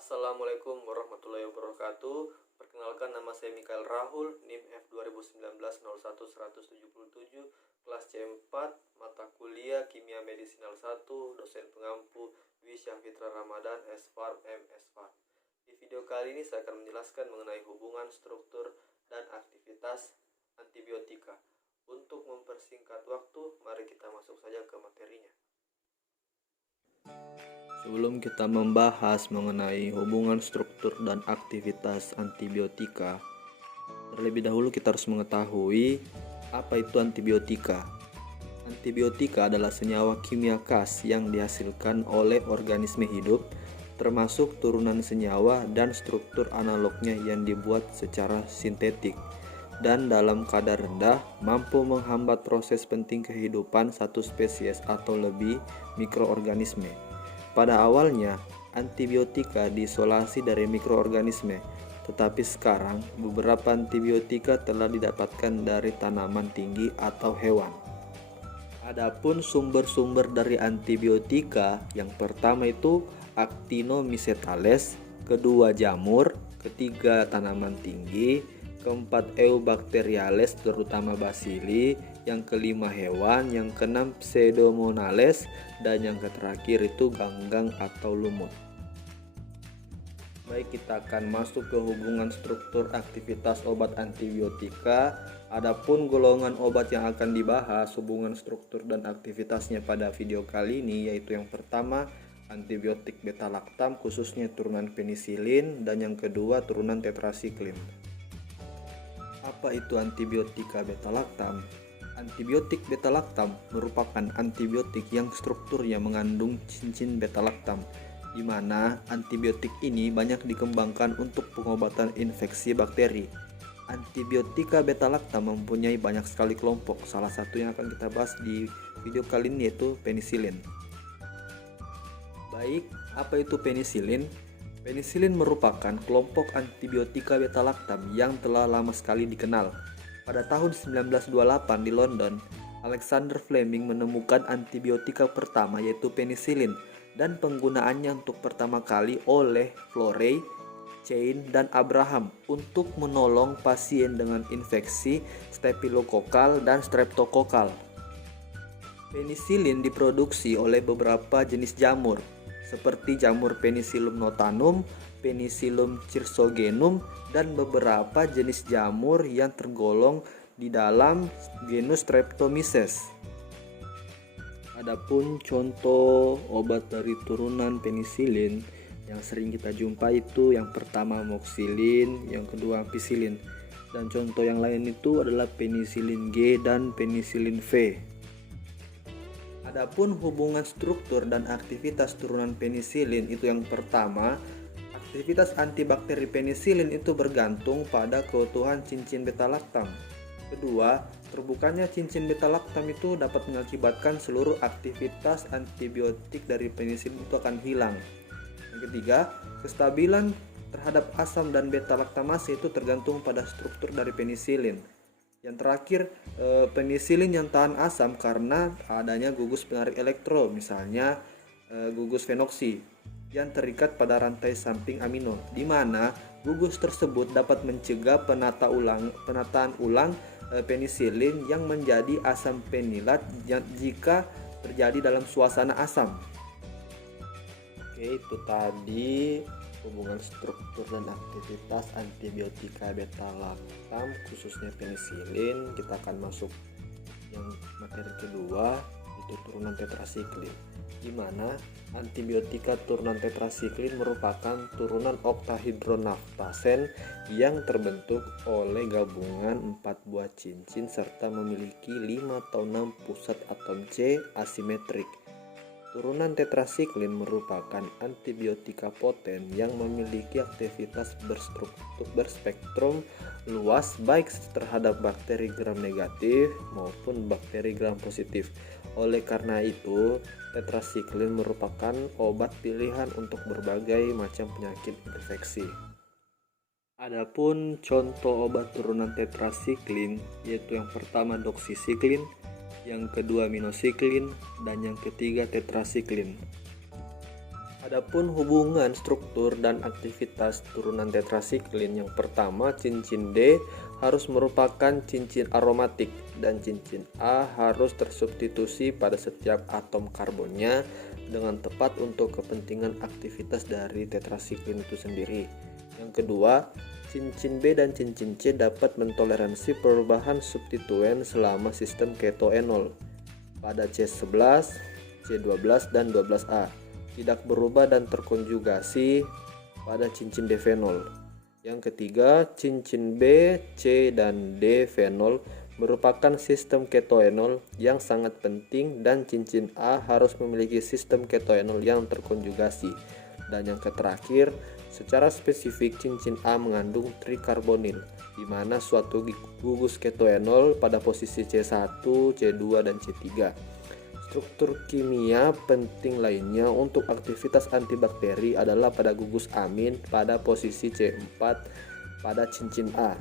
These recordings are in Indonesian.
Assalamualaikum warahmatullahi wabarakatuh. Perkenalkan, nama saya Mikael Rahul, NIM F 2019-01-177, kelas C4, mata kuliah Kimia Medisinal 1, dosen pengampu Dwi Syahfitra Ramadan, S.Pharm, M.S.Pharm. Di video kali ini saya akan menjelaskan mengenai hubungan struktur dan aktivitas antibiotika. Untuk mempersingkat waktu, mari kita masuk saja ke materinya. Sebelum kita membahas mengenai hubungan struktur dan aktivitas antibiotika, terlebih dahulu kita harus mengetahui apa itu antibiotika. Antibiotika adalah senyawa kimia khas yang dihasilkan oleh organisme hidup, termasuk turunan senyawa dan struktur analognya yang dibuat secara sintetik dan dalam kadar rendah mampu menghambat proses penting kehidupan satu spesies atau lebih mikroorganisme. Pada awalnya, antibiotika diisolasi dari mikroorganisme, tetapi sekarang beberapa antibiotika telah didapatkan dari tanaman tinggi atau hewan. Adapun sumber-sumber dari antibiotika, yang pertama itu Actinomycetes, kedua jamur, ketiga tanaman tinggi, keempat Eubacteriales terutama Bacilli, yang kelima hewan, yang keenam Pseudomonales, dan yang terakhir itu ganggang atau lumut. Baik, kita akan masuk ke hubungan struktur aktivitas obat antibiotika. Adapun golongan obat yang akan dibahas hubungan struktur dan aktivitasnya pada video kali ini yaitu yang pertama antibiotik beta-laktam khususnya turunan penisilin, dan yang kedua turunan tetrasiklin. Apa itu antibiotika beta-laktam? Antibiotik beta-laktam merupakan antibiotik yang strukturnya mengandung cincin beta-laktam, di mana antibiotik ini banyak dikembangkan untuk pengobatan infeksi bakteri. Antibiotika beta-laktam mempunyai banyak sekali kelompok. Salah satu yang akan kita bahas di video kali ini yaitu penisilin. Baik, apa itu penisilin? Penisilin merupakan kelompok antibiotika beta-laktam yang telah lama sekali dikenal. Pada tahun 1928 di London, Alexander Fleming menemukan antibiotika pertama yaitu penisilin, dan penggunaannya untuk pertama kali oleh Florey, Chain, dan Abraham untuk menolong pasien dengan infeksi staphylococcus dan streptokokal. Penisilin diproduksi oleh beberapa jenis jamur, seperti jamur Penicillium notanum, Penicillium chirsogenum, dan beberapa jenis jamur yang tergolong di dalam genus Streptomyces. Adapun contoh obat dari turunan penisilin yang sering kita jumpa itu yang pertama amoxicillin, yang kedua ampicillin, dan contoh yang lain itu adalah penicillin G dan penicillin V. Adapun hubungan struktur dan aktivitas turunan penisilin itu yang pertama, aktivitas antibakteri penisilin itu bergantung pada keutuhan cincin beta-laktam. Kedua, terbukanya cincin beta-laktam itu dapat mengakibatkan seluruh aktivitas antibiotik dari penisilin itu akan hilang. Yang ketiga, kestabilan terhadap asam dan beta-laktamase itu tergantung pada struktur dari penisilin. Yang terakhir, penisilin yang tahan asam karena adanya gugus penarik elektro, misalnya gugus fenoksi yang terikat pada rantai samping amino, di mana gugus tersebut dapat mencegah penataan ulang penisilin yang menjadi asam penilat jika terjadi dalam suasana asam. Oke, itu tadi hubungan struktur dan aktivitas antibiotika beta-laktam khususnya penisilin. Kita akan masuk yang materi kedua, itu turunan tetrasiklin, di mana antibiotika turunan tetrasiklin merupakan turunan oktahidronaftasen yang terbentuk oleh gabungan 4 buah cincin serta memiliki 5 atau 6 pusat atom C asimetrik. Turunan tetrasiklin merupakan antibiotika poten yang memiliki aktivitas berspektrum luas baik terhadap bakteri gram negatif maupun bakteri gram positif. Oleh karena itu, tetrasiklin merupakan obat pilihan untuk berbagai macam penyakit infeksi. Adapun contoh obat turunan tetrasiklin yaitu yang pertama doxycycline, yang kedua minocycline, dan yang ketiga tetrasiklin. Adapun hubungan struktur dan aktivitas turunan tetrasiklin, yang pertama cincin D harus merupakan cincin aromatik dan cincin A harus tersubstitusi pada setiap atom karbonnya dengan tepat untuk kepentingan aktivitas dari tetrasiklin itu sendiri. Yang kedua, cincin B dan cincin C dapat mentoleransi perubahan substituen selama sistem ketoenol pada C11, C12 dan 12A tidak berubah dan terkonjugasi pada cincin D-fenol. Yang ketiga, cincin B, C, dan D-fenol merupakan sistem ketoenol yang sangat penting dan cincin A harus memiliki sistem ketoenol yang terkonjugasi. Dan yang terakhir, secara spesifik cincin A mengandung trikarbonil, di mana suatu gugus ketoenol pada posisi C1, C2, dan C3. Struktur kimia penting lainnya untuk aktivitas antibakteri adalah pada gugus amin pada posisi C4 pada cincin A.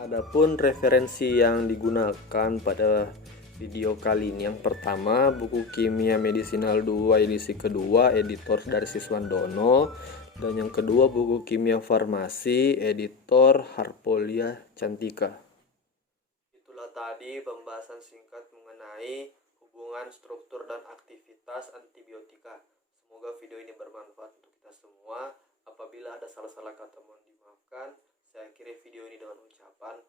Adapun referensi yang digunakan pada video kali ini, yang pertama buku Kimia Medisinal 2 edisi kedua editor dari Siswandono, dan yang kedua buku Kimia Farmasi editor Harpolia Cantika. Itulah tadi pembahasan singkat mengenai hubungan struktur dan aktivitas antibiotika. Semoga video ini bermanfaat untuk kita semua. Apabila ada salah-salah kata mohon dimaafkan. Saya akhiri video ini dengan ucapan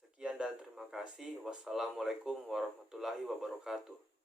sekian dan terima kasih. Wassalamualaikum warahmatullahi wabarakatuh.